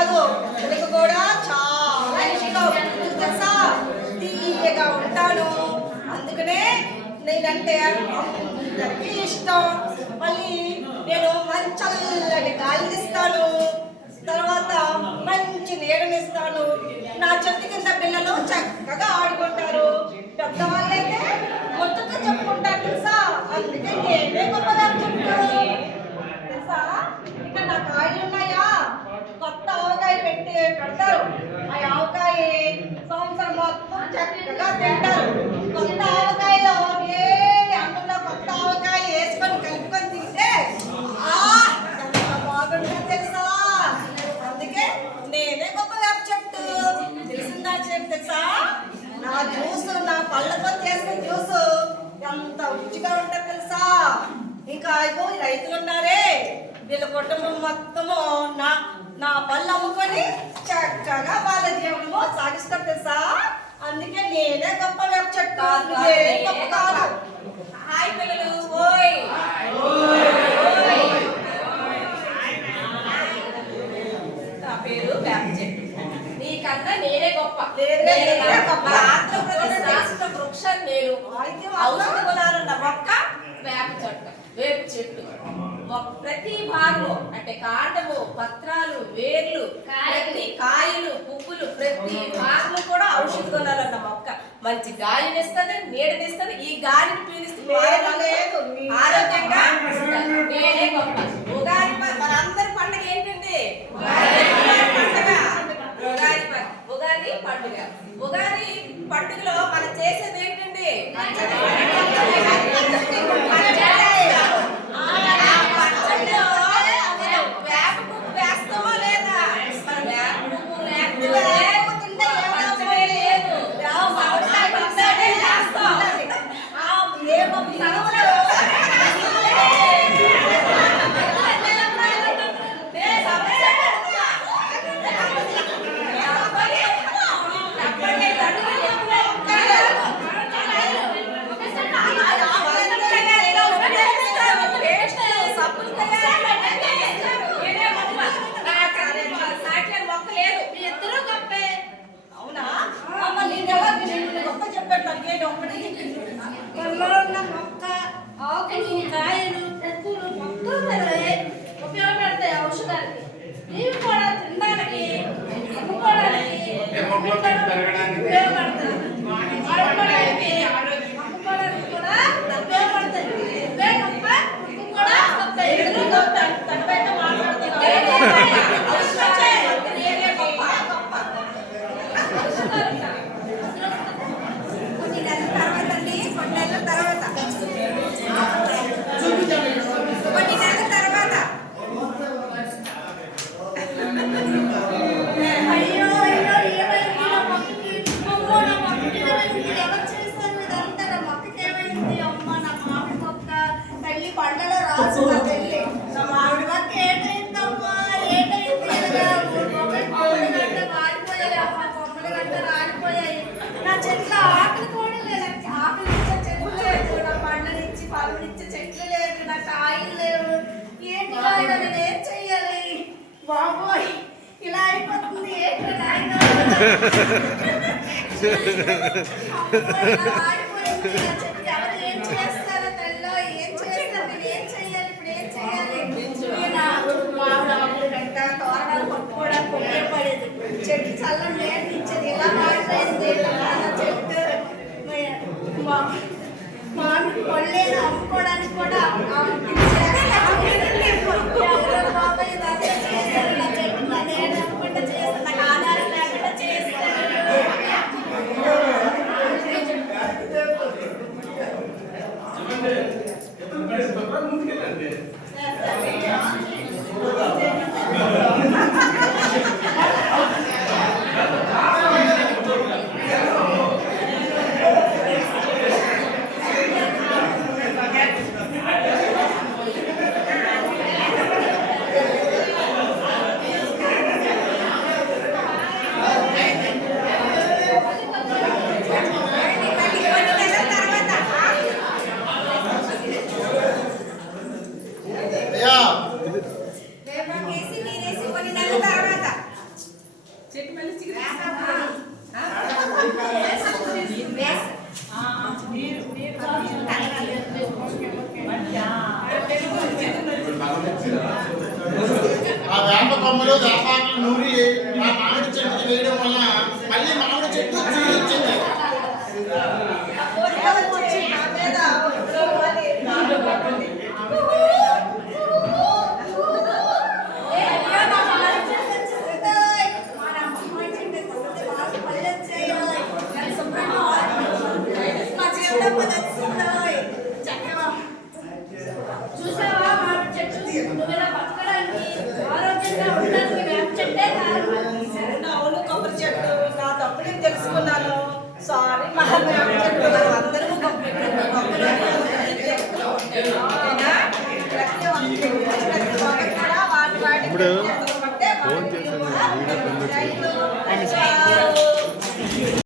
కాదు తెలుగు కూడా చాలా ఇష్టం తెలుసా, తీయగా ఉంటాను. అందుకనే నేనంటే అందరికీ ఇష్టం. మళ్ళీ నేను మంచి చల్లటి గాలిని ఇస్తాను, తర్వాత మంచి నీడనిస్తాను. నా చెట్టు కింద పిల్లలు చక్కగా ఆడుకుంటారు, పెద్దవాళ్ళైతే ముచ్చట చెప్పుకుంటారు తెలుసా. అందుకే నేనే గొప్పగా చెప్తాను తెలుసా. ఇక్కడ నా కాయలు ఉన్నాయా, కొత్త ఆవకాయ పెడతారు. ఆ ఆవకాయ సంవత్సరం మొత్తం చక్కగా తింటారు. కొత్త ఆవకాయలో వేడి అన్నంలో కొత్త ఆవకాయ వేసుకొని కలుపుకొని తింటే ఎంత బాగుంటుంది తెలుసా. అందుకే నేనే గొప్ప వేప చెట్టు తెలిసిందా తెలుసా. నా జ్యూసు, నా పళ్ళతో చేసిన జ్యూసు ఎంత రుచిగా ఉంటుంది తెలుసా. ఇంకా ఇగో రైతులు ఉన్నారే, వీళ్ళ కుటుంబం మొత్తము నా పళ్ళు అమ్ముకొని చక్కగా వాళ్ళ జీవనము సాగిస్తారు తెలుసా. అందుకే నేనే గొప్ప వేప చెట్టు, గొప్ప కాదు. హాయ్ పిల్లలు, ఓయ్ నా పేరు వేప చెట్టు, నీకన్నా నేనే గొప్ప. ఆంధ్రప్రదేశ్ రాష్ట్ర వృక్షం నేను. ఔషధ గుణాలున్న మొక్క వేప చెట్టు. ప్రతి భాగము అంటే కాండము, పత్రాలు, వేర్లు, ప్రతి కాయలు, పువ్వులు, ప్రతి భాగము కూడా ఔషధ గుణాలు ఉన్న మొక్క. మంచి గాలినిస్తుంది, నీడనిస్తుంది. ఈ గాలిని పీలిస్తే ఆరోగ్యంగా నేనే గొప్ప. ఉగాది మనందరి పండుగ ఏంటండి? ఉగాది పండుగ. ఉగాది పండుగలో మనం చేసేది ఏంటండి? వేప పువ్వు వేస్తామో లేదా? మన వేప పువ్వు లేకపోతే కాయలు, చెట్టులు మొత్తం ఉపయోగపడతాయి ఔషధానికి. ఇవి కూడా తినడానికి, అమ్ముకోవడానికి ఉపయోగపడతాయి. ఆడుకోవడానికి, అమ్ముకోవడానికి కూడా ఉపయోగపడతాయి. ఇవే గొప్ప, ఇవి కూడా గొప్ప. ఎదురు గొప్ప తనబయట మాట్లాడుతున్నారు. బాబోయ్ ఇలా అయిపోతుంది ఏంటో నాయన. ఎవరు ఏం చేస్తారో తెల్లో, ఏం చేస్తారు, మీరు ఏం చెయ్యాలి, ఇప్పుడు ఏం చెయ్యాలి. మామిడి గంట తోరణాలు పట్టుకోవడానికి ఉపయోగపడేది. చెట్టు చల్లని నీళ్ళు ఇచ్చేది. ఇలా మాడిపోయింది చెట్టు. మామిడి పళ్ళేది అమ్ముకోవడానికి కూడా బాబాయ్ చేస్తారు. నా చెట్టు నేను అనుకుంటే చేస్తాను, నాకు ఆధారం లేకుండా చేస్తాను. చెట్టులో వేపాకులు నూరి ఆ మామిడి చెట్టుకి వేయడం వల్ల మళ్ళీ మామిడి చెట్టు వచ్చింది. చూసావా మామిడి చెట్టు నువ్వు ఇలా బతకడానికి ఆరోగ్యంగా ఉండడానికి వేప చెట్టే కారణం. అవును కొబ్బరి చెట్టు నా తప్పుని తెలుసుకున్నాను. సారీ మా చెట్టు అందరూ ఇప్పుడు ఫోన్ చేశాను వీడియో